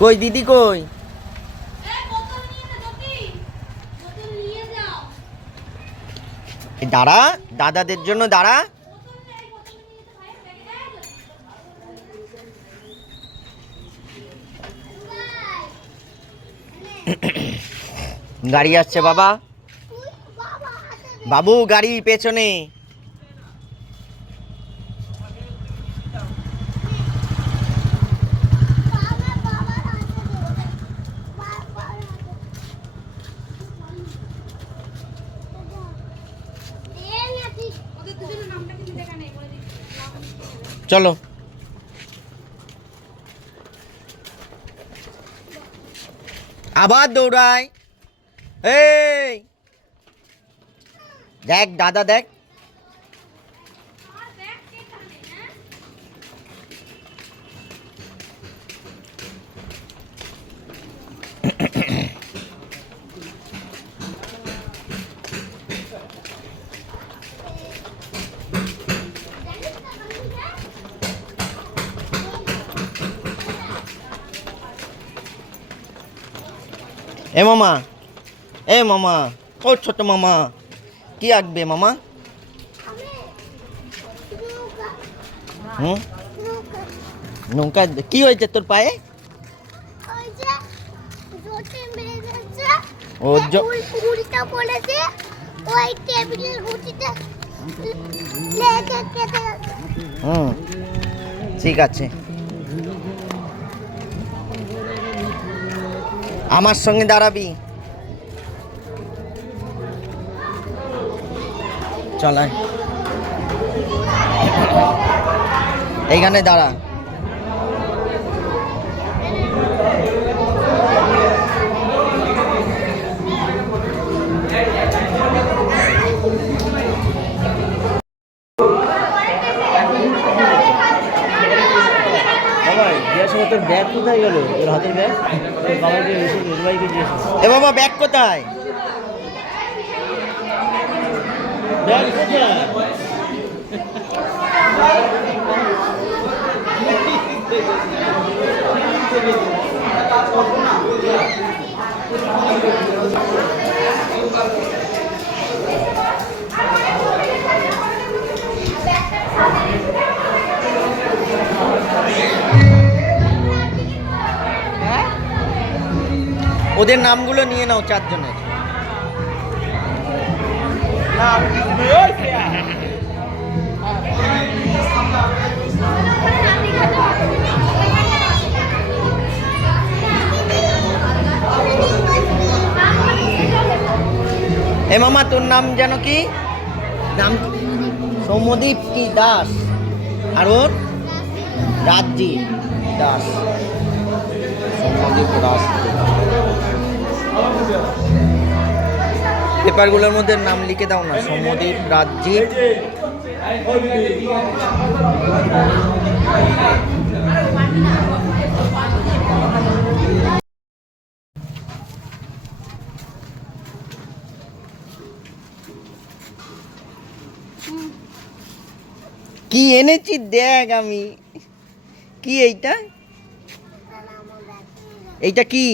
কই দিদি কই? দাঁড়া, দাদাদের জন্য দাঁড়া। গাড়ি আসছে বাবা, বাবু গাড়ি পেছনে। চলো আবার দৌড়ায়। এই দেখ দাদা দেখ, এ মামা, এ মামা, ও ছোট মামা, কি আঁকবে মামা? হুম, নৌকা। কি হয়েছে তোর পায়ে? হুম, ঠিক আছে। আমার সঙ্গে দাঁড়াবি, চল এইখানে দাঁড়া। তোর ব্যাগ কোথায় গেল? তোর হাতের ব্যাগ? তোর বাবাকে ভাইকে দিয়েছে। এ বাবা ব্যাগ কোথায়? ব্যাগ কোথায়? ওদের নামগুলো নিয়ে নাও, চারজনের। এ মামা তোর নাম যেন কি? নাম সৌম্যদীপ কি দাস, আর ওর রাজদীপ দাস। সৌম্যদীপ দাস। পেপারগুলোর মধ্যে নাম লিখে দাও না, সৌম্যদীপ, রাজদীপ। কি এনেছি দেখ আমি। কি এইটা? এইটা কি?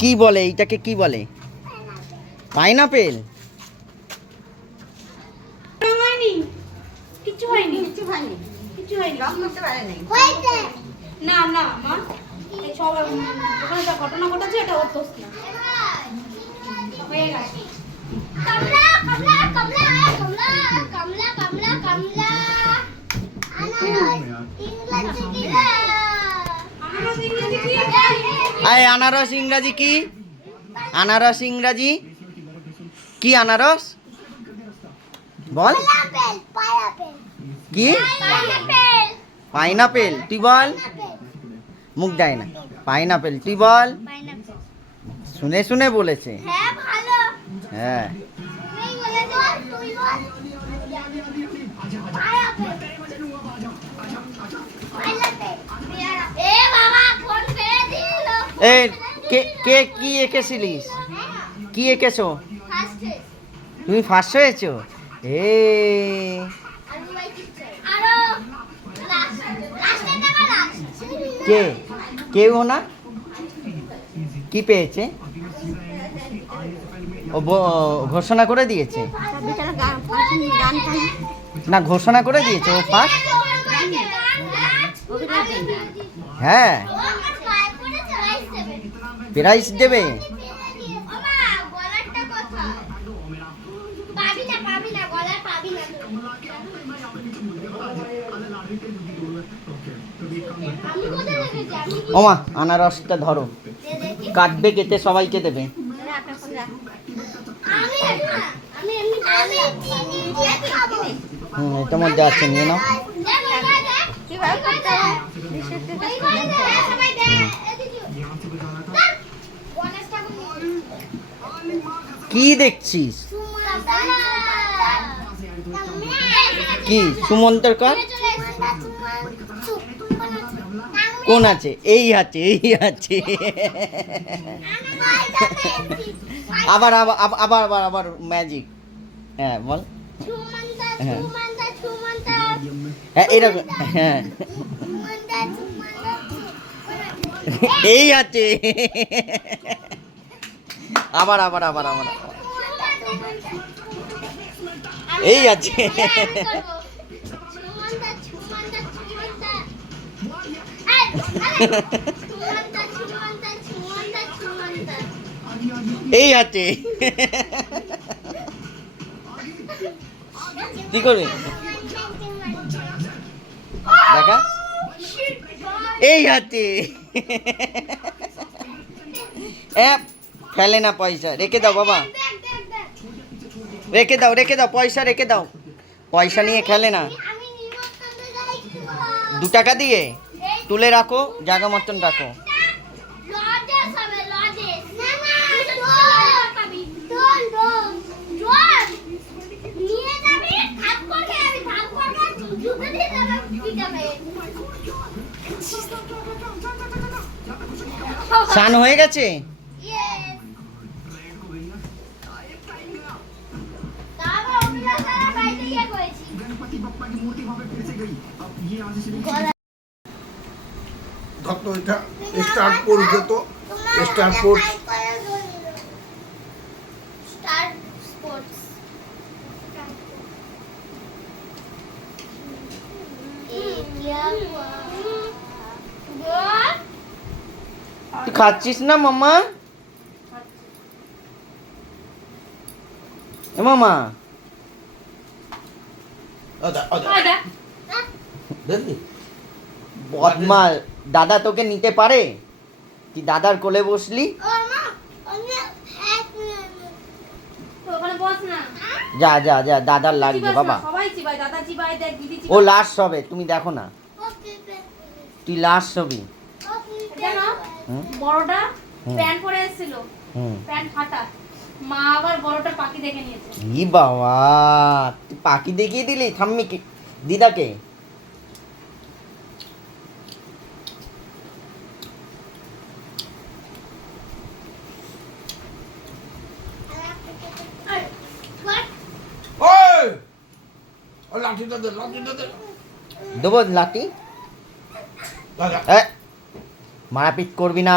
কি বলে এইটাকে? কি বলে? পাইনাপেল। কিছু হয়নি, কিছু হয়নি, কিছু হয়নি, লক করতে পারে নাই। না না মা, এই সব ওখানে যা ঘটনা ঘটেছে এটা ওর দোষ না। হয়ে গেছে। কমলা কমলা কমলা কমলা কমলা কমলা কমলা আনারস ইংরাজি কি? আনারস ইংরাজি কি? আনারস বল। কি? পাইনাপেল। তুই বল। মুখ দেয় না। পাইনাপেল। তুই বল। শুনে শুনে বলেছে। হ্যাঁ। এই কে কে কি এঁকেছিলিস? কি এঁকেছো? তুমি ফার্স্ট হয়েছো? এ কে কেউ না কি পেয়েছে? ও ঘোষণা করে দিয়েছে না, ঘোষণা করে দিয়েছে ও ফার্স্ট। হ্যাঁ, প্রাইজ দেবে। ওমা আনারসটা ধরো, কাটবে, কেটে সবাইকে দেবে। এটার মধ্যে আছে, নিয়ে নাও। কি দেখছিস? কি সুমন্তর কার? কোন আছে? এই আছে, এই আছে। আবার আবার আবার আবার আবার ম্যাজিক। হ্যাঁ বল। হ্যাঁ হ্যাঁ এরকম, হ্যাঁ এই আছে। আবার আবার আবার আবার এই আছে। এই আছে। কি করবি দেখা? এই আছে। ফেলে না পয়সা, রেখে দাও বাবা, রেখে দাও, রেখে দাও, পয়সা রেখে দাও। পয়সা নিয়ে খেলে না। 2 টাকা দিয়ে তুলে রাখো, জায়গা মতন রাখো। স্নান হয়ে গেছে? ধরতো এটা স্টার্ট করবে তো, স্টার্ট কোর্স স্টার্ট স্পোর্টস তুই খাচ্ছিস না মামা? এ মামা, বদমাল, দাদা তোকে নিতে পারে? তুই দাদার কোলে বসলি? যা যা যা, দাদার লাগবে বাবা। ও লাস্ট হবে, তুমি দেখো না, তুই লাস্ট হবি। বড়টা প্যান্ট পরে এসেছিল, প্যান্ট ফাটা, মা আবার বড়টা পাখি দেখে নিয়েছে। ই বাবা, তুই পাখি দেখিয়ে দিলি থাম্মি কি দিদাকে? লাঠিটা দে, লাঠিটা দে। দেবো লাঠি? মারাপিট করবি না।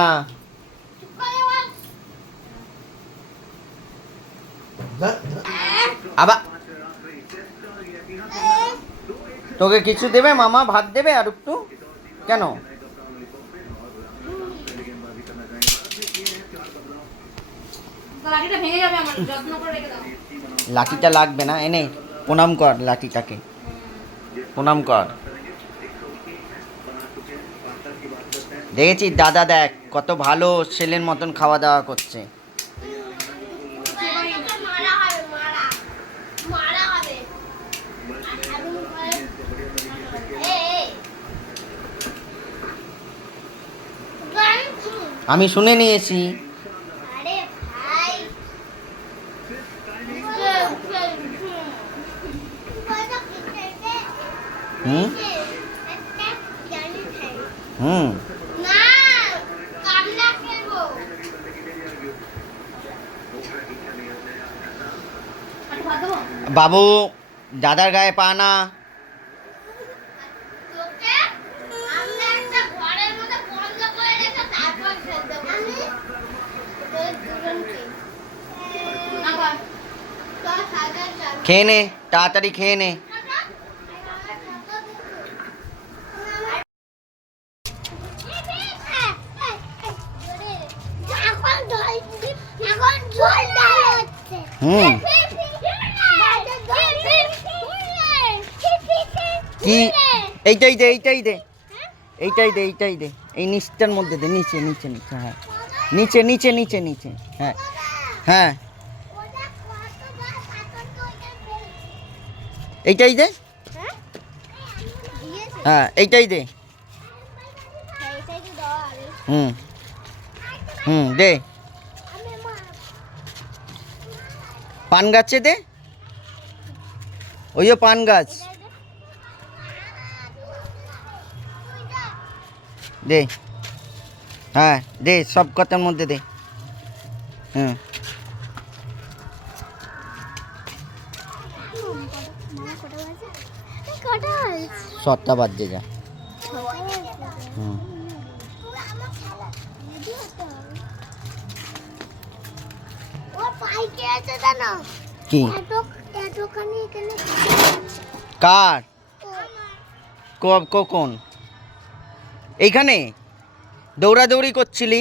আবার তোকে কিছু দেবে মামা? ভাত দেবে আর একটু? কেন? লাঠিটা ভেঙে যাবে, আমার যত্ন করে রেখে দাও। লাঠিটা লাগবে না, এনে প্রণাম কর লাঠিটাকে, প্রণাম কর। দেখেছিস দাদা, দেখ কত ভালো ছেলের মতন খাওয়া দাওয়া করছে। আমি শুনে নিয়েছি। হুম হুম বাবু, দাদার গায়ে পা না। খেয়ে নে, তাড়াতাড়ি খেয়ে নে। হুম কি এইটাই দে, এইটাই দে, এইটাই দে, এইটাই দে, এই নিচটার মধ্যে দে, নিচে নিচে নিচে, হ্যাঁ নিচে নিচে নিচে নিচে, হ্যাঁ হ্যাঁ এইটাই দে, হ্যাঁ এইটাই দে। হুম হুম দে, পান গাছে দে, ওই পান গাছ দে, হ্যাঁ দে, সব কথার মধ্যে দে। হুম সবটা বাদ দে যা। হুম কি কার কখন এইখানে দৌড়াদৌড়ি করছিলি?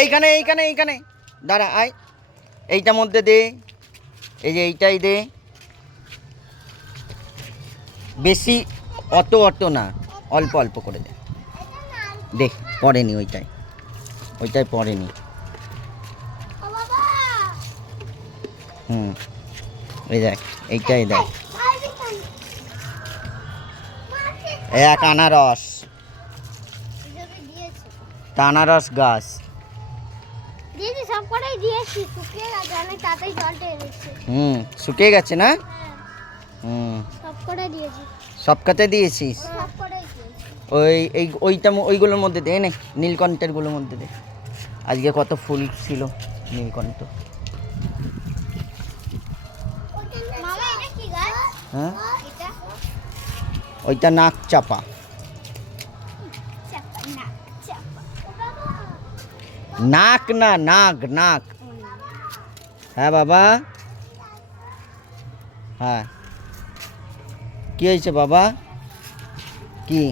এইখানে এইখানে এইখানে দাঁড়া, আয় এইটার মধ্যে দে, এই যে এইটাই দে, বেশি অত অত না, অল্প অল্প করে দে, দে পড়েনি ওইটাই, ওইটাই পড়েনি। হুম এই দেখ, এইটাই দেখ, এক আনারস, আনারস গাছ। হুম শুকিয়ে গেছে না? হুম সব কাতে দিয়েছিস? ওই ওইটা ওইগুলোর মধ্যে দে, নে নীলকণ্ঠের গুলোর মধ্যে দে, আজকে কত ফুল ছিল নীলকণ্ঠ। হ্যাঁ ওইটা নাক চাপা, নাক না নাক, নাক। হ্যাঁ বাবা, হ্যাঁ কি হয়েছে বাবা? কি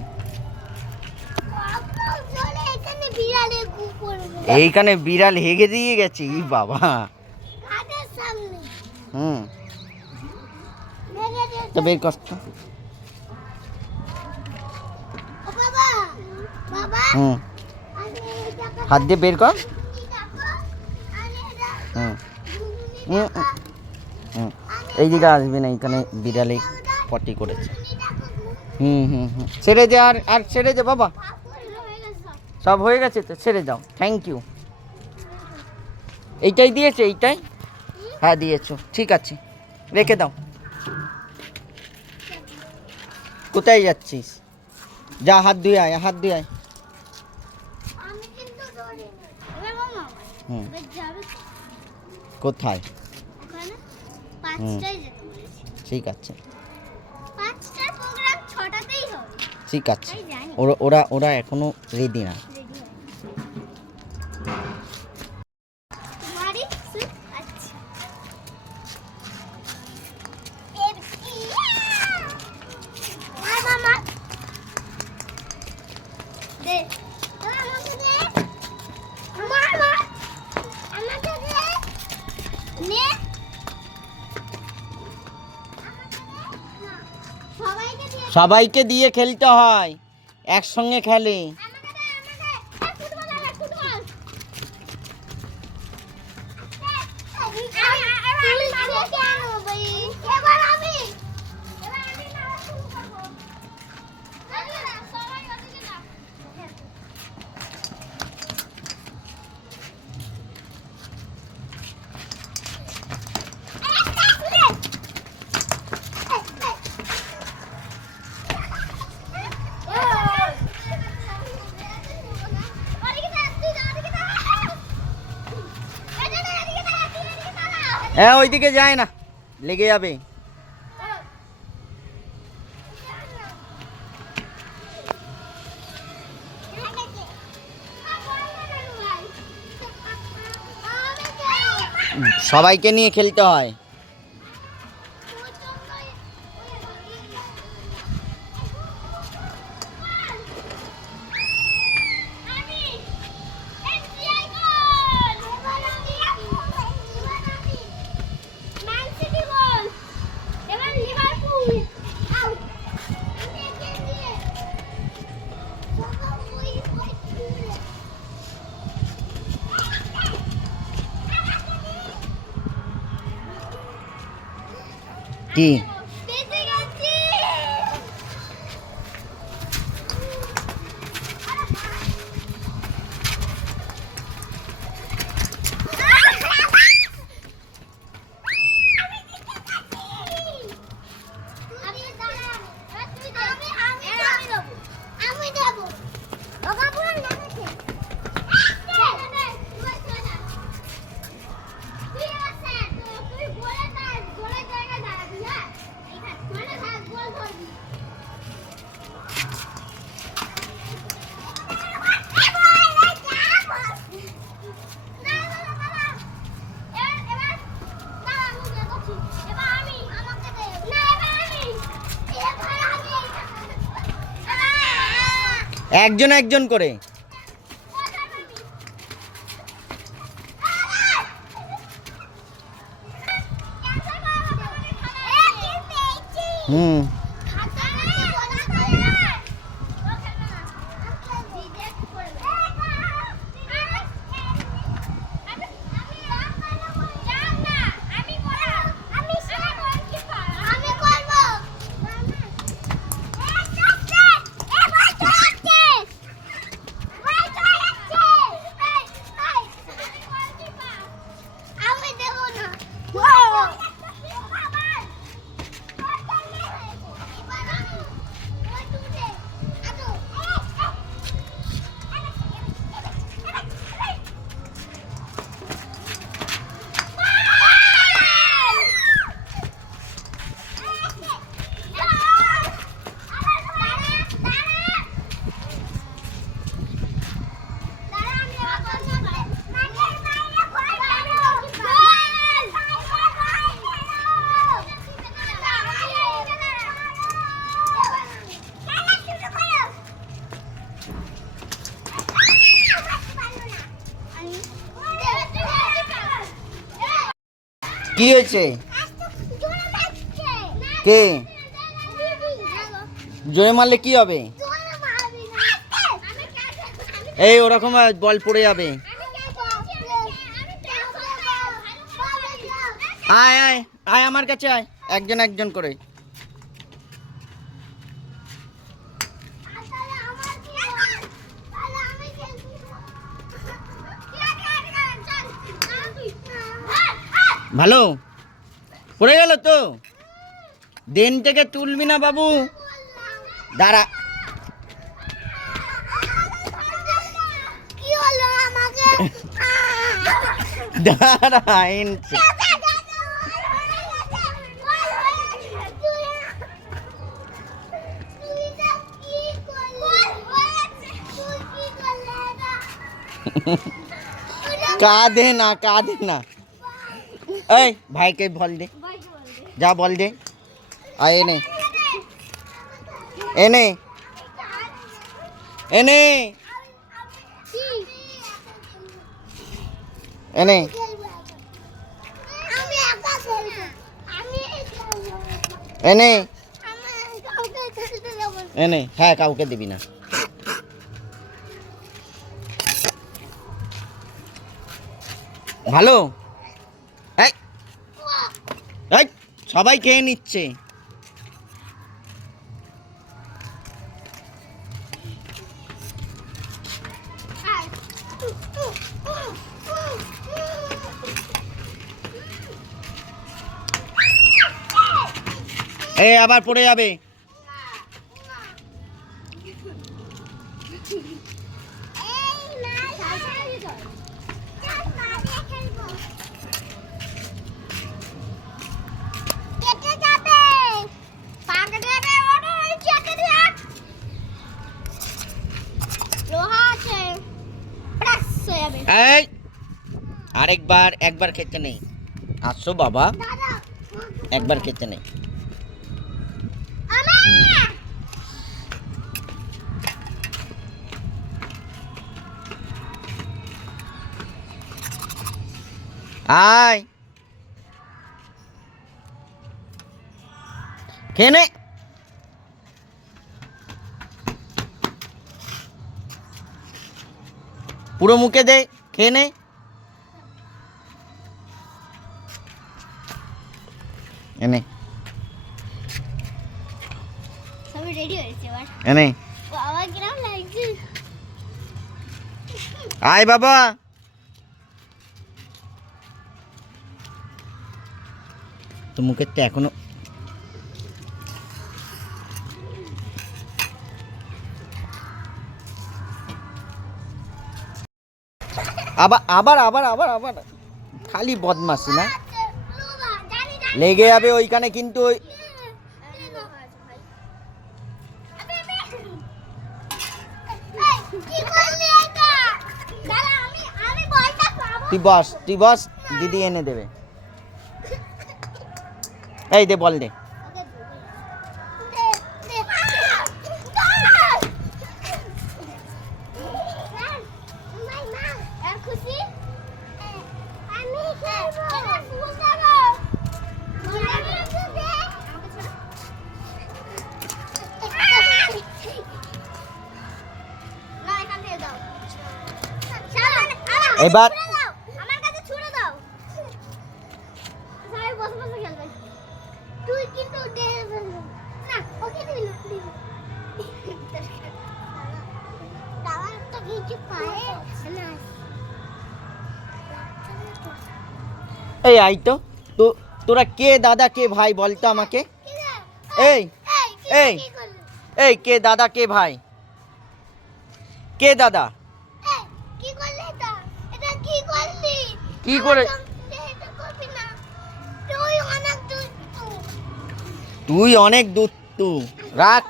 এইখানে বিড়াল হেগে দিয়ে গেছে? ই বাবা, হুম তো বের কষ্ট। হুম হাত দিয়ে বের কর। হুম হুম হুম এইদিকে আসবি না, এখানে বিড়ালে পটি করেছে। হুম হুম হুম ছেড়ে দে, আর আর ছেড়ে দে বাবা, সব হয়ে গেছে তো, ছেড়ে দাও। Thank you. এইটাই দিয়েছে, এইটাই? হ্যাঁ দিয়েছো, ঠিক আছে রেখে দাও। কোথায় যাচ্ছিস? যা হাত ধুয়ে আয়, হাত ধুয়ে আয়। হুম কোথায়? ঠিক আছে ঠিক আছে, ওরা ওরা এখনো রেডি না। সবাইকে দিয়ে খেলতে হয়, একসঙ্গে খেলে। হ্যাঁ ওইদিকে যায় না, লেগে যাবে। সবাইকে নিয়ে খেলতে হয়। কি একজন একজন করে? হুম কি হয়েছে? কে জোরে মারলে কি হবে? এই ওরকম বল পড়ে যাবে। আয় আয় আয় আমার কাছে আয়, একজন একজন করে। ভালো পড়ে গেল তো, দেন থেকে তুলবি না বাবু, দাঁড়া। দাঁড়া এনছে। কাঁদে না কাঁদে না। এই ভাইকে বল দে, যা বল দে। আয় এনে এনে এনে এনে এনে এনে। হ্যাঁ কাউকে দিবি না। ভালো এই এই সবাই খেয়ে নিচ্ছে। এই আবার পড়ে যাবে। এই আরে একবার খেতে নেই। আসো বাবা, একবার খেতে নেই। আয় খেয়ে নে। পুরো মুখে দে, খেয়ে নে। এনে সবাই রেডি হয়েছে এবার। এনে বাবা কিরম লাগছে? আয় বাবা। তো মুখের তো এখনো আবার আবার আবার আবার আবার খালি বদমাশি না, লেগে যাবে ওইখানে কিন্তু। ওই তুই বস, দিদি এনে দেবে। এই দে, বল দে। এবার আমার কাছে ছুড়ে দাও। সবাই বসে বসে খেলবে। তুই কিন্তু না, ওকে দিবি না, দিবি। দাওয়ার তো কিছু পায় না। এই আই তো, তোরা কে দাদা কে ভাই বলতো আমাকে। এই এই এই কে দাদা কে ভাই? কে দাদা? কি করলি এটা? এটা কি করলি? কি করে? এটা করবি না। তুই অনেক দুষ্টু। তুই অনেক দুষ্টু, রাখ।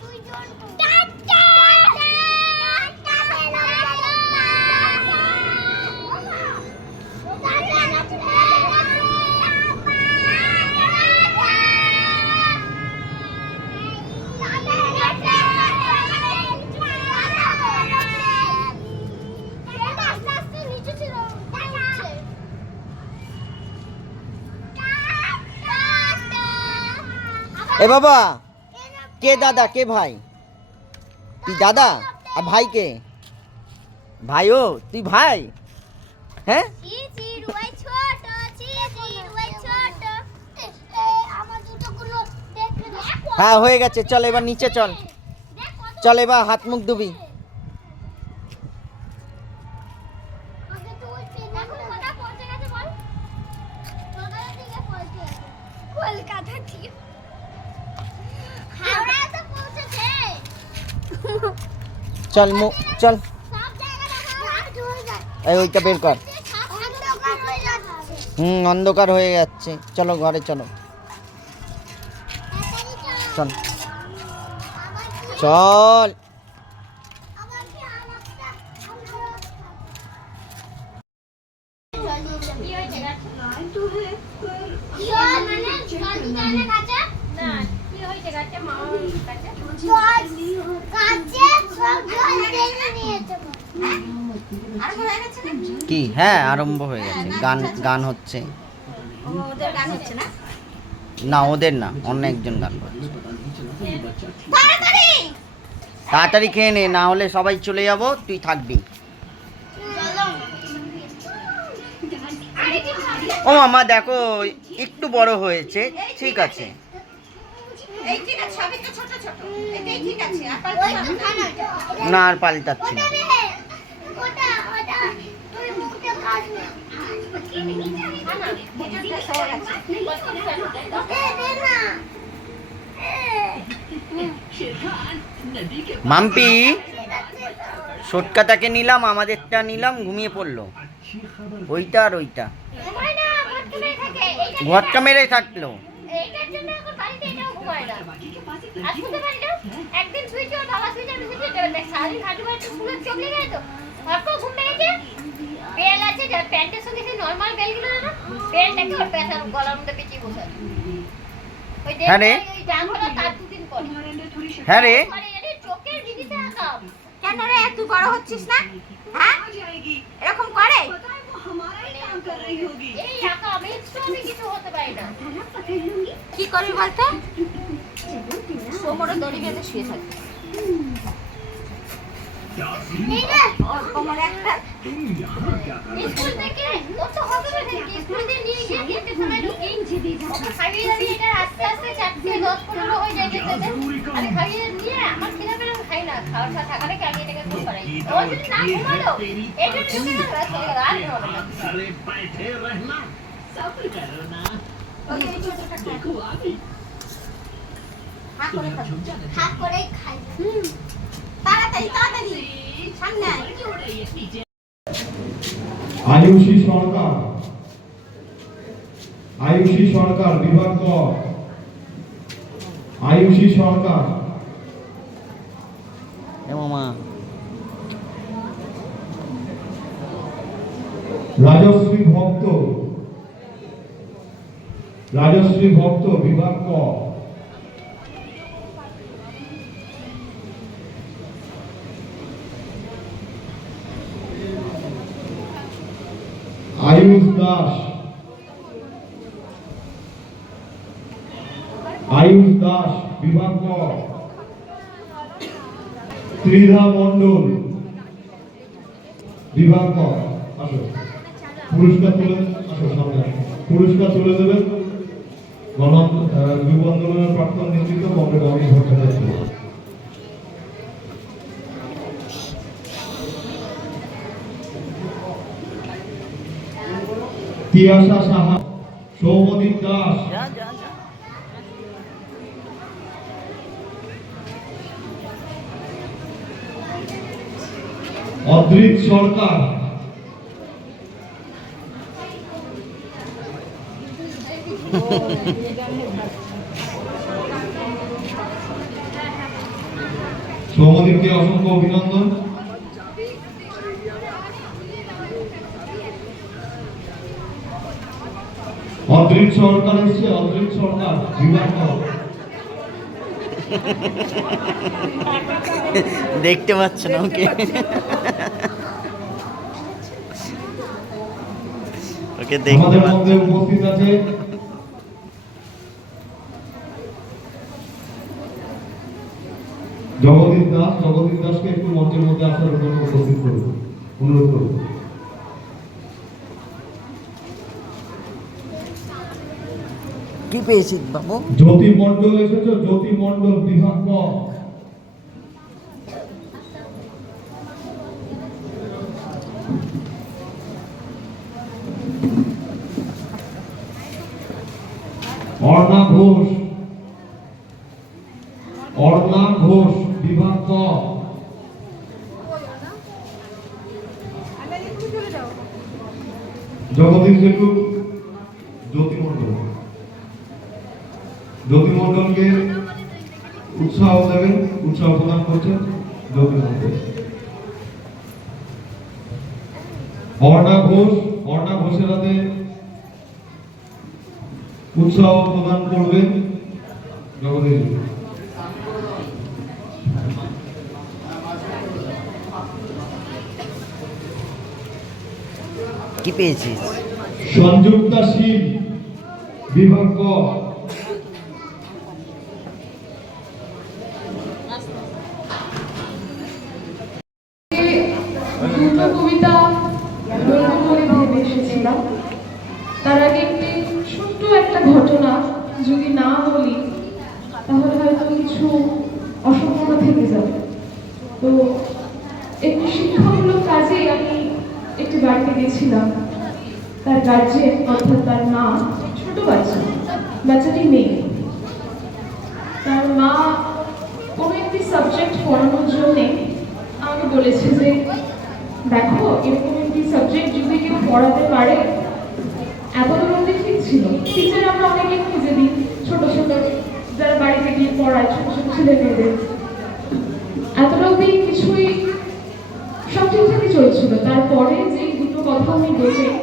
তুই জন্টু। টাটা। এ বাবা, কে দাদা কে ভাই? তুই দাদা আর ভাই কে? ভাই ও তুই ভাই? হ্যাঁ হ্যাঁ হয়ে গেছে, চল এবার নিচে চল। চল এবার হাত মুখ ধুবি। কলকাতা থেকে হাওড়া তো পৌঁছেছে। চল চল, সব জায়গা দেখা এই ওইটা বের কর। অন্ধকার হয়ে যাচ্ছে। অন্ধকার হয়ে যাচ্ছে, চলো ঘরে চলো। চল চল। কি হ্যাঁ আরম্ভ হয়ে গেছে, গান হচ্ছে। ওদের গান হচ্ছে না? না ওদের না, অন্য একজন গান করছে। তাড়াতাড়ি খেয়ে নে, না হলে সবাই চলে যাব, তুই থাকবি। ও মামা দেখো একটু বড় হয়েছে, ঠিক আছে। এই ঠিক আছে, সবই তো ছোট ছোট। এটাই ঠিক আছে, আর পাল্টাতে হবে না। না আর পাল্টাচ্ছি না। মাম্পি সটকাটাকে নিলাম, আমাদেরটা নিলাম, ঘুমিয়ে পড়লো। ওইটা আর ওইটা ঘরটা মেরে থাকলো। এইটার জন্য এখন বাড়িতে এটাও ঘুমায় না। আর শুতে পারি না। একদিন শুয়েছি, ওর বাবা শুয়েছে, আমি শুয়েছি। সারাদিন হাঁটু হাঁটু ফুলে চোখ লেগে যেত। আপু ঘুম পেয়েছে বেল আছে যা প্যান্টের সঙ্গে সেই নরমাল বেলগুলো না প্যান্টটাকে ওর পেছার গলার মধ্যে পেঁচিয়ে বসে আছে। ওই হ্যাঁ রে। ওই জাঙ্গলা তার দুদিন পরে হ্যাঁ রে, আরে চোখের জিনিসে আকাম কেন রে তুই বড় হচ্ছিস না? হ্যাঁ এরকম করে? এই আকাম একটু আমি কিছু হতে পারি না। কি করবি বলতে? কোমরে দড়ি বেঁধে শুয়ে থাকবি। ওর কোমরে একটা স্কুল থেকে ও তো হবে না স্কুল থেকে নিয়ে গিয়ে খেতে সময় ঢুকি ওকে খাইয়ে দিয়ে এটা আস্তে আস্তে 4-10-15 হয়ে যায় যেতে আমি খাইয়ে নিয়ে আমার খিদে পেলে আমি খাই না খাওয়ার সাথে থাকারে কি আমি এটাকে খুব পারাই ও যদি না ঘুমালো এটা ঢুকে গেল রাত হয়ে গেল আর ঘুমাবে না अरे बैठे रहना सब्र करो ना देखो अभी হাত করে খাই তাড়াতাড়ি তাড়াতাড়ি সামনে আয়। আয়ুষী সরকার, আয়ুষী সরকার বিভাগ ক, আয়ুষী সরকার, এ মামা রাজশ্রী ভক্ত, রাজশ্রী ভক্ত বিভাগ ক, আয়ুষ দাস, আয়ুষ দাস বিভাগ ক, ত্রিধা মণ্ডল বিভাগ ক। আসো পুরস্কার তুলে, আসো সামনে আসো। পুরস্কার তুলে দেবেন যুব আন্দোলনের প্রাক্তন নেতৃত্ব কমরেড অমিত ভট্টাচার্য। তিয়াশা সাহা, সৌমদীপ দাস, যা যা যা অদ্রিত সরকার, সৌমদীপকে অসংখ্য অভিনন্দন। অদ্রিত সরকার এসছে, অদ্রিত সরকার বিভাগ ক। দেখতে পাচ্ছ না ওকে ওকে দেখতে আমাদের পাচ্ছ মধ্যে উপস্থিত আছে জগদীপ দাস, জগদীপ দাসকে একটু মঞ্চের মধ্যে আসার জন্য উপস্থিত করব, অনুরোধ করব। কি পেয়েছিস বাবু? জ্যোতি মণ্ডল এসেছো, জ্যোতি মণ্ডল বিভাগ ক। অর্ণা ঘোষ, অর্ণা ঘোষ বিভাগ ক। জগদীশ একটু জ্যোতি মণ্ডল, জ্যোতি মণ্ডলকে উৎসাহ দেবেন, উৎসাহ প্রদান করছেন জ্যোতি মণ্ডল। অর্ণা ঘোষ, অর্ণা ঘোষের হাতে উৎসাহ প্রদান করবেন জগদীশ। কি পেয়েছিস? সংযুক্তা শীল বিভাগ ক। দুটো কবিতা বলবো বলে ভেবে এসেছিলাম। তার আগে একটি ছোট্ট একটা ঘটনা যদি না বলি তাহলে হয়তো কিছু অসম্পূর্ণ থেকে যাবে। তো একটি শিক্ষামূলক কাজে আমি একটি বাড়িতে গেছিলাম। তার গার্জেন অর্থাৎ তার মা ছোট বাচ্চাটি মেয়ে। তার মা কোনো একটি সাবজেক্ট পড়ানোর জন্যে আমাকে বলেছে যে দেখো এরকম একটি সাবজেক্ট যদি কেউ পড়াতে পারে, এতদূর অবধি ঠিক ছিল। টিচার আমরা অনেকে খুঁজে দিই ছোট ছোট যারা বাড়িতে গিয়ে পড়ায় ছোট ছোট ছেলে মেয়েদের, এতটা অবধি কিছুই সব ঠিকঠাকই চলছিল। তারপরে যে দুটো কথা উনি বললেন,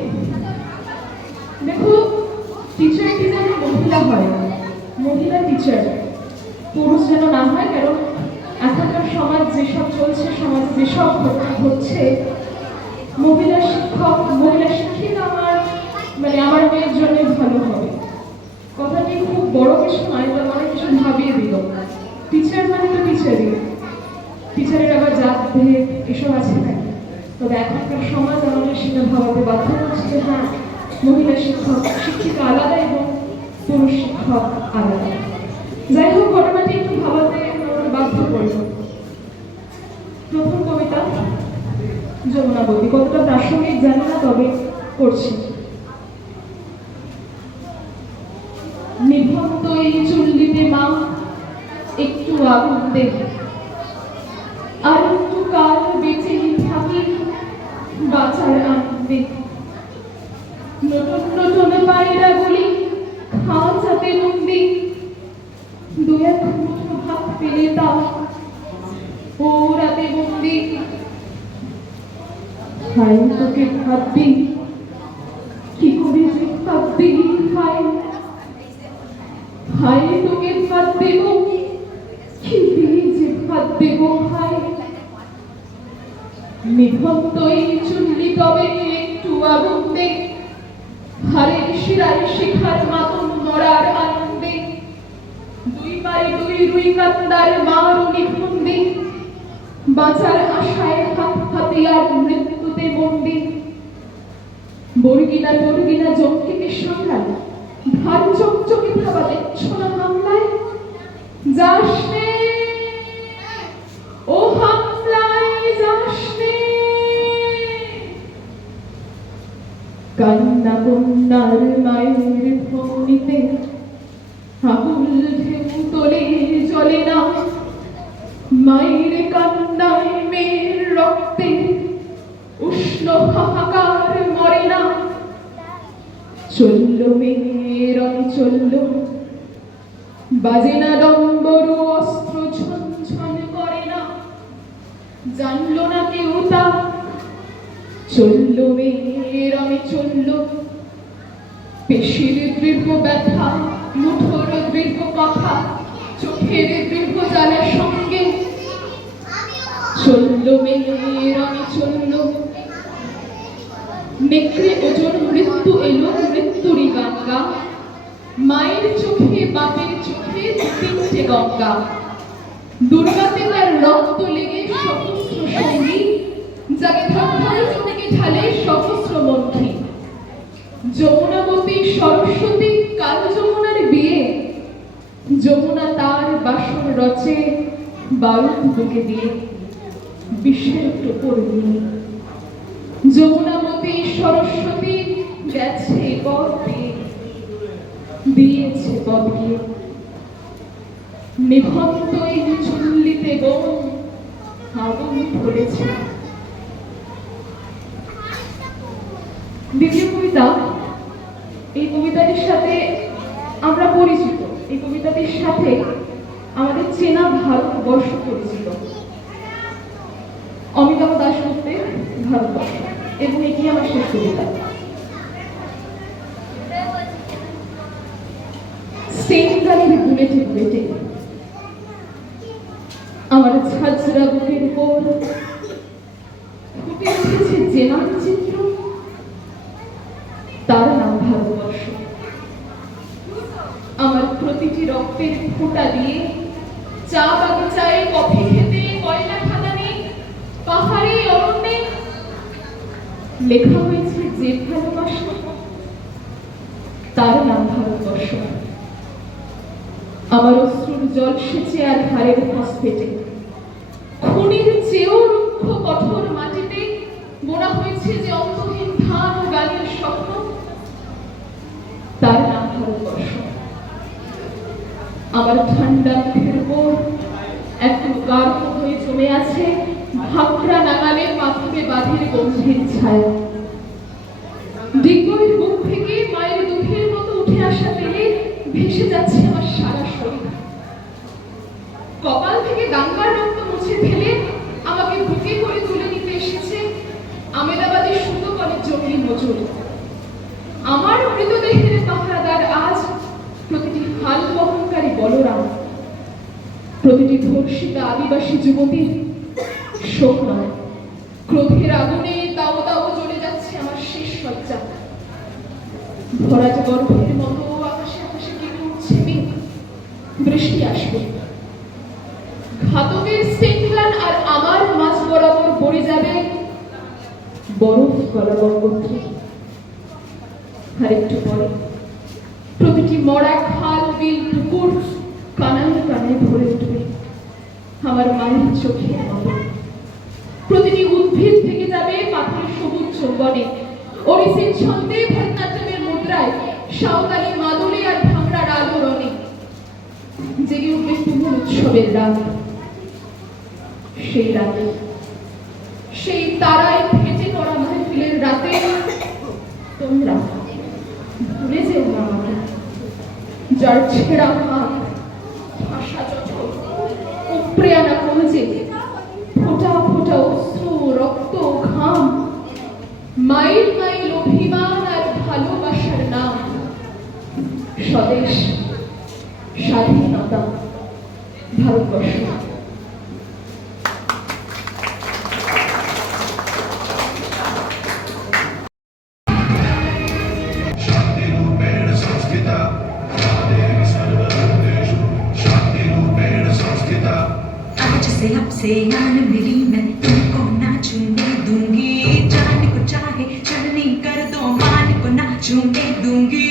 দেখো টিচারটি যেন মহিলা হয়, মহিলা টিচার, পুরুষ যেন না হয়। কারণ এখনকার সমাজ যেসব চলছে, সমাজে যেসব ঘটনা ঘটছে, মহিলা শিক্ষক, মহিলা শিক্ষিকা আমার মেয়ের জন্য ভালো হবে। কথাটি খুব বড় কিছু নয়, তার অনেক কিছু ভাবিয়ে দিল। টিচার মানে তো টিচারই, টিচারের আবার জাত ভেদ এসব আছে নাকি? তবে এখনকার সমাজ আমাদের সেটা ভাবাতে বাধ্য করছে যে হ্যাঁ, মহিলা শিক্ষক শিক্ষিকা আলাদা এবং পুরুষ শিক্ষক আলাদা। যাই হোক, ঘটনাটি একটু ভাবাতে আমাকে বাধ্য করল। প্রথম কবিতা যমুনাবতী, কতটা প্রাসঙ্গিক জানি না, তবে করছি। নিভন্ত এই চুল্লিতে মা একটু আগুন দে, আর একটু কাল বেঁচে থাকি বাঁচার আনন্দে। নতুন নতুন পায়রা গুলি খাঁচাতে বন্দি, দু এক মুঠো ভাত পেলে তা ও রাতে বন্দি। হায় তোকে ভাববি কি করে যে ভাববি, হায় হায় তোকে ভাত দেব কি দিয়ে যে ভাত দেব, হায়। নিভন্ত এই চুল্লি তবে একটু আগুন দে, হারের শিরায় শিখার মাতন নড়ার আনন্দে। দুই পায়ে দুই রুই কান্দার মারু নিখুন্দি, বাঁচার আশায় হাত হাতিয়ার মৃত্যুতে বন্দি। বর্গিনা বর্গিনা জঙ্কিকে সামলায়, ধার চকচকে ভাবা দেখছ না হামলায়। যাস নে ও হামলায়, যাস নে। কান্না কন্যার মায়ের ভূমিতে আকুল ঢেউ তোলে চলে না, মায়ের কান্নায় মেয়ের রক্তে উষ্ণ হাহাকার মরে না। চলল মেয়ের চলল, বাজে না ডম্বরু, অস্ত্র ঝনঝন করে না, জানলো না কেউ তা। চলল মেয়ের চলল, পেশির দৃঢ় ব্যথা, মুঠোর দৃঢ় কথা, চোখের দৃঢ় জ্বালার সঙ্গে। চলল মেয়ের চলল, নেকড়ে ওজন মৃত্যু এলো, মৃত্যুরই গঙ্গা। মায়ের চোখে বাপের চোখে তিনটে গঙ্গা। দুর্গাতে তার রক্ত লেগে সহস্র সঙ্গী, যাকে ধর্মে থেকে ঢালে সহস্র মন্ত্রী। যমুনাবতী সরস্বতী কাল যমুনার বিয়ে, যমুনা তার বাসন রচে বারুদ বুকে দিয়ে, বিশ্বের টোপর নিয়ে। যমুনাবতী সরস্বতী গেছে পথ দিয়ে, দিয়েছে পথ দিয়ে। নিভন্ত এই চুল্লিতে বোন আগুন ধরেছে। দ্বিতীয় কবিতা, এই কবিতাটির সাথে আমরা পরিচিত, এই কবিতাটির সাথে আমাদের চেনা ভারতবর্ষ পরিচিত। অমিতাভ দাশগুপ্তের ভারতবর্ষ, এবং এটি আমার শেষ কবিতা। সেনগাড়ির বুলেটে বুলেটে আমার ঝাঁঝরা বুকের উপর ফুটে উঠেছে যে মানচিত্র, তার নাম ভারতবর্ষ। আমার প্রতিটি রক্তের ফোঁটা দিয়ে, চা বাগিচায় কফি খেতে, কয়লা খাদানে, পাহাড়ে অরণ্যে লেখা হয়েছে যে ভালোবাসা, তার নাম ভারতবর্ষ। আমার অশ্রুর জল সেচে আর ধারের ফসফেটে, খনির চেয়েও রুক্ষ কঠোর মাটিতে বোনা হয়েছে যে অন্তহীন ধান ও গানের স্বপ্ন, তার নাম ভারতবর্ষ। আমার ঠান্ডা মুখের উপর একটু গাঢ় হয়ে জমে আছে ভাকরা নাগালের মাথুরে বাঁধের গম্ভীর ছায়া। ডিগবইয়ের বুক থেকে মায়ের দুধের মতো উঠে আসা তেলে ভেসে যাচ্ছে আমার সারা শরীর। কপাল থেকে দাঙ্গার রক্ত মুছে ফেলে আমাকে বুকে করে তুলে নিতে এসেছে নজর। আমার মৃতদেহের পাহারাদার আজ প্রতিটি হাল বহনকারী বলরাম, প্রতিটি ধর্ষিতা আদিবাসী যুবতীর শোক নয়, ক্রোধের আগুনে দাও দাও জ্বলে যাচ্ছে আমার শেষ সজ্জা। ভরাট গর্ভের মতো আকাশে আকাশে কেটে উঠছে মেঘ, বৃষ্টি আসবে। ঘাতকের স্টেকপ্লান আর আমার মাঝ বরাবর পড়ে যাবে বরফ গলা গঙ্গোত্রী। আর একটু পরে প্রতিটি মরা খাল বিল পুকুর কানায় কানায় ভরে উঠবে আমার মায়ের চোখের মতো। প্রতিটি উদ্ভিদ থেকে যাবে পাথরের সবুজ যৌবনে, ওড়িশির ছন্দে ভরতনাট্যমের মুদ্রায়, সাঁওতালি মাদলে আর ভাঙড়ার আলোড়নে জেগে উঠবে তুমুল উৎসবের রাত। সেই রাতে, সেই তারায় ফেটে পড়া মাহফিলের রাতে তোমরা ভুলে যেও না আমাকে, যার ছেঁড়া হাত, ভাষা চচল, উপড়ে আনা কলজে ফোঁটা ফোঁটা অশ্রু, রক্ত, ঘাম, মাইল মাইল অভিমান আর ভালোবাসার নাম স্বদেশ, স্বাধীনতা, ভারতবর্ষ। आज से अब से यान मेरी मैं तुमको ना छूने दूंगी, जाने को चाहे चलनी कर दो, मान को ना छूने दूंगी।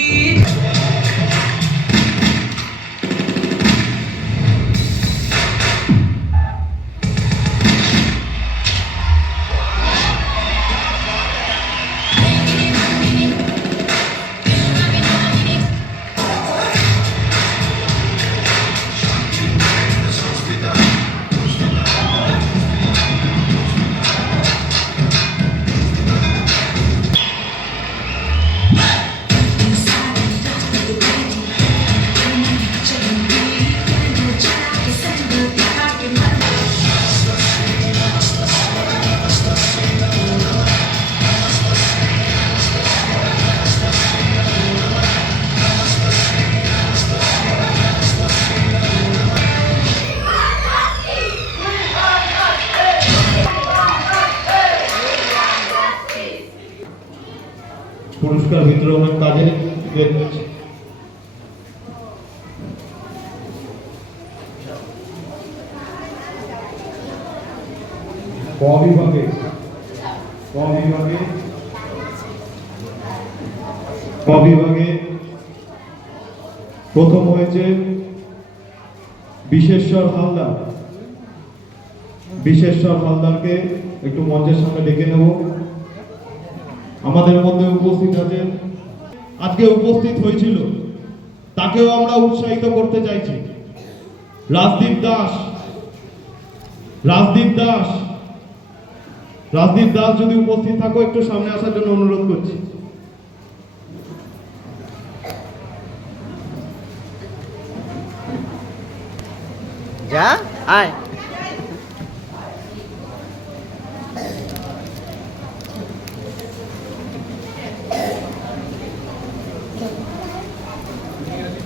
পুরস্কার বিতরণের কাজে বের হয়েছে। ক বিভাগে প্রথম হয়েছে বিশেশ্বর হালদার। বিশেশ্বর হালদারকে একটু মঞ্চের সামনে ডেকে নেব। আমাদের মধ্যে উপস্থিত আছেন, আজকে উপস্থিত হয়েছিল, তাকেও আমরা উৎসাহিত করতে চাইছি। রাজদীপ দাস যদি উপস্থিত থাকো, একটু সামনে আসার জন্য অনুরোধ করছি। যা আয়।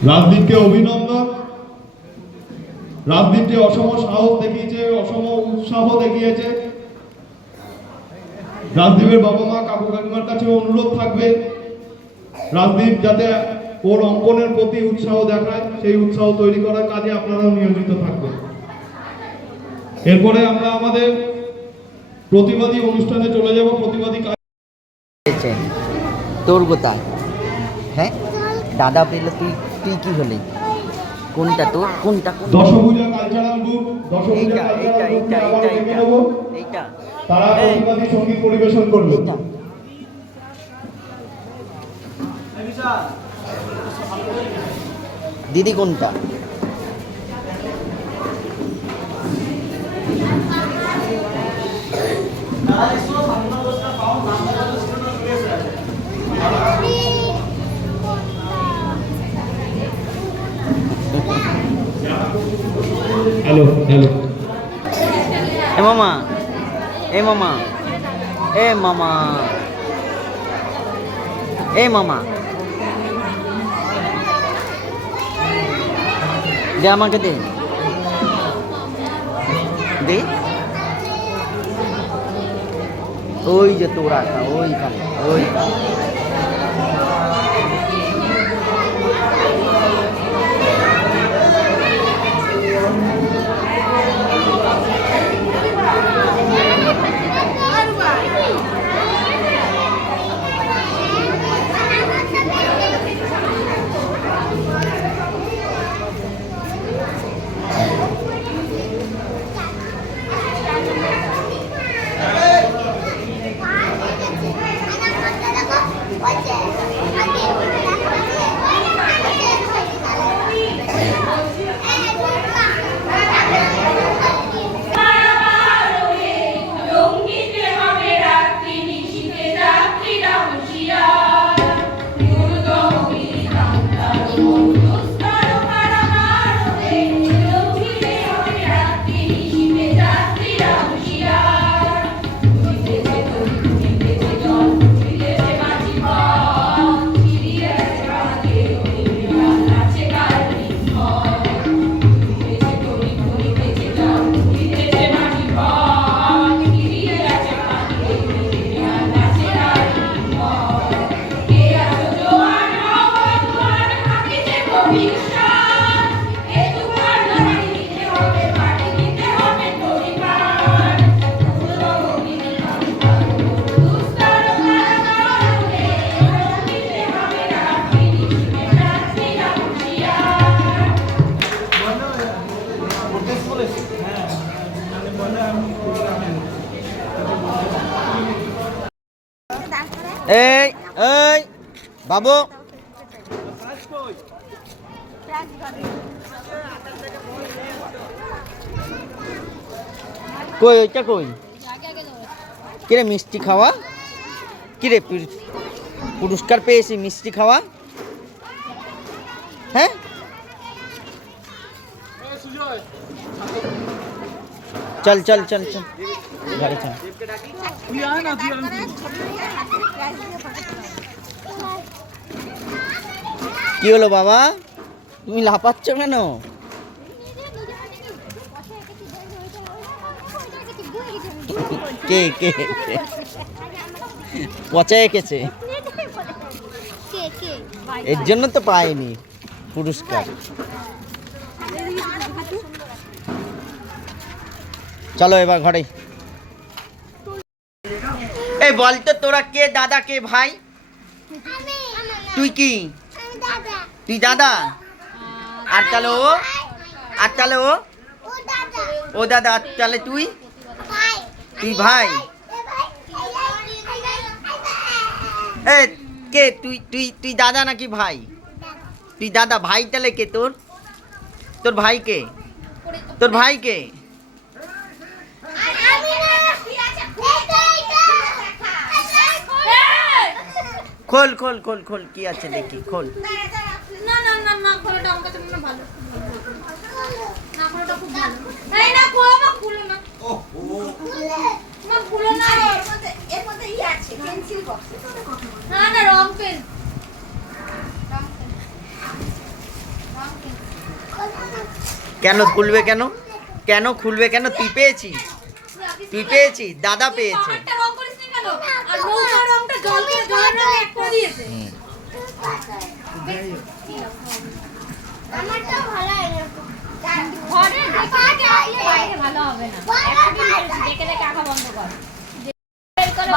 রাজদীপকে অভিনন্দন। রাজদীপকে অসম সাহস দেখিয়েছে, অসম উৎসাহ দেখিয়েছে। রাজদীপের বাবা মা কাকু কাকিমার কাছে অনুরোধ থাকবে রাজদীপ যাতে ওর অঙ্কনের প্রতি উৎসাহ দেখায়, সেই উৎসাহ তৈরি করার কাজে আপনারাও নিয়োজিত থাকবেন। এরপরে আমরা আমাদের প্রতিবাদী অনুষ্ঠানে চলে যাব। প্রতিবাদী তোর কোথায়? হ্যাঁ, দাদা পেলে তুই তুই কি হলি? কোনটা তোর? কোনটা? দশভুজা কালচারাল গ্রুপ, দশভুজা কালচারাল গ্রুপকে আবার ডেকে নেব। এইটা তারা প্রতিবাদী সঙ্গীত পরিবেশন করবে। দিদি কোনটা? হ্যালো হ্যালো, এ মামা, এ মামা, এ মামা, এ মামা দে, আমাকে দে দে। ওই যে তোরা ওইখানে ওইখানে। এই এই বাবু কই ওইটা কই? কিরে মিষ্টি খাওয়া? কিরে পুরস্কার পেয়েছি মিষ্টি খাওয়া? হ্যাঁ চল চল চল চল গাড়ি চল। কি হলো বাবা, তুমি লাফাচ্ছ কেন? কে কে পচা এঁকেছে, এর জন্য তো পাইনি পুরস্কার। চলো এবার ঘরে। এই বলতো তোরা কে দাদা কে ভাই? তুই কি? তুই দাদা? আর তাহলে ও? আর তাহলে ও? ও দাদা। আর তাহলে তুই? তুই ভাই? এ কে তুই? তুই তুই দাদা নাকি ভাই? তুই দাদা। ভাই তাহলে কে তোর? তোর ভাই কে? তোর ভাই কে? খোল খোল খোল খোল, কি আছে দেখি, খোল। না না না না, খোলাটা আমার কাছে মনে ভালো। না খোলাটা খুব ভালো। এই না খোলো না, খুলো না। ওহো না, খুলো না। এর মধ্যে ই আছে, পেন্সিল বক্স। না না, রং পেন। কেন খুলবে কেন? কেন খুলবে কেন? তুই পেয়েছিস? তুই পেয়েছিস? দাদা পেয়েছে। একটা রং করিস না কেন? আর নৌকা রংটা জলের রঙে এক করে দিয়েছে। আমারটা ভালো হয়নি। ঘরে দেখে বাইরে ভালো হবে না। একদিন বলেছি দেখে দেখে আঁকা বন্ধ কর।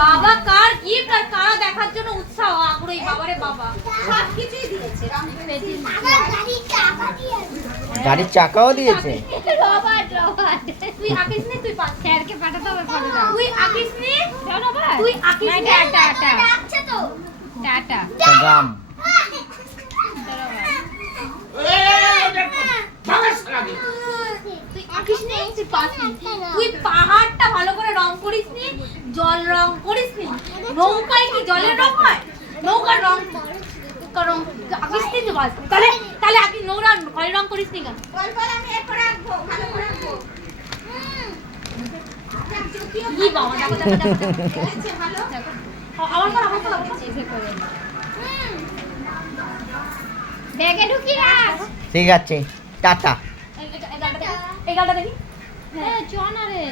বাবা কার গিফট আর কারা দেখার জন্য উৎসাহ আগ্রহী। বাবারে বাবা সবকিছুই দিয়েছে। গাড়ির চাকাও দিয়েছে। রবার্ট রবার্ট তুই আঁকিস নি? তুই স্যারকে পাঠাতে হবে ফটোটা। তুই আঁকিস নি? রবার্ট তুই আঁকিস নি? টাটা ডাকছে তো। টাটা গাম। তুই আঁকিস নি? তুই পাস নি? তুই পাহাড়টা ভালো করে রং করিস নি? জল রং করিস নি? নৌকায় কি জলের রং হয়? নৌকার রং রং আঁকিস নি? তুই পাস। তাহলে তাহলে আঁকিস নৌকা ঘরে রং করিস নি কেন? আমি এরপর আঁকবো, ভালো করে আঁকবো। কি বাবা, দেখো দেখো দেখো ভালো। আমার পর ব্যাগে ঢুকিয়ে রাখ। ঠিক আছে, টাটা। এই গালটা দেখি। চ না রে।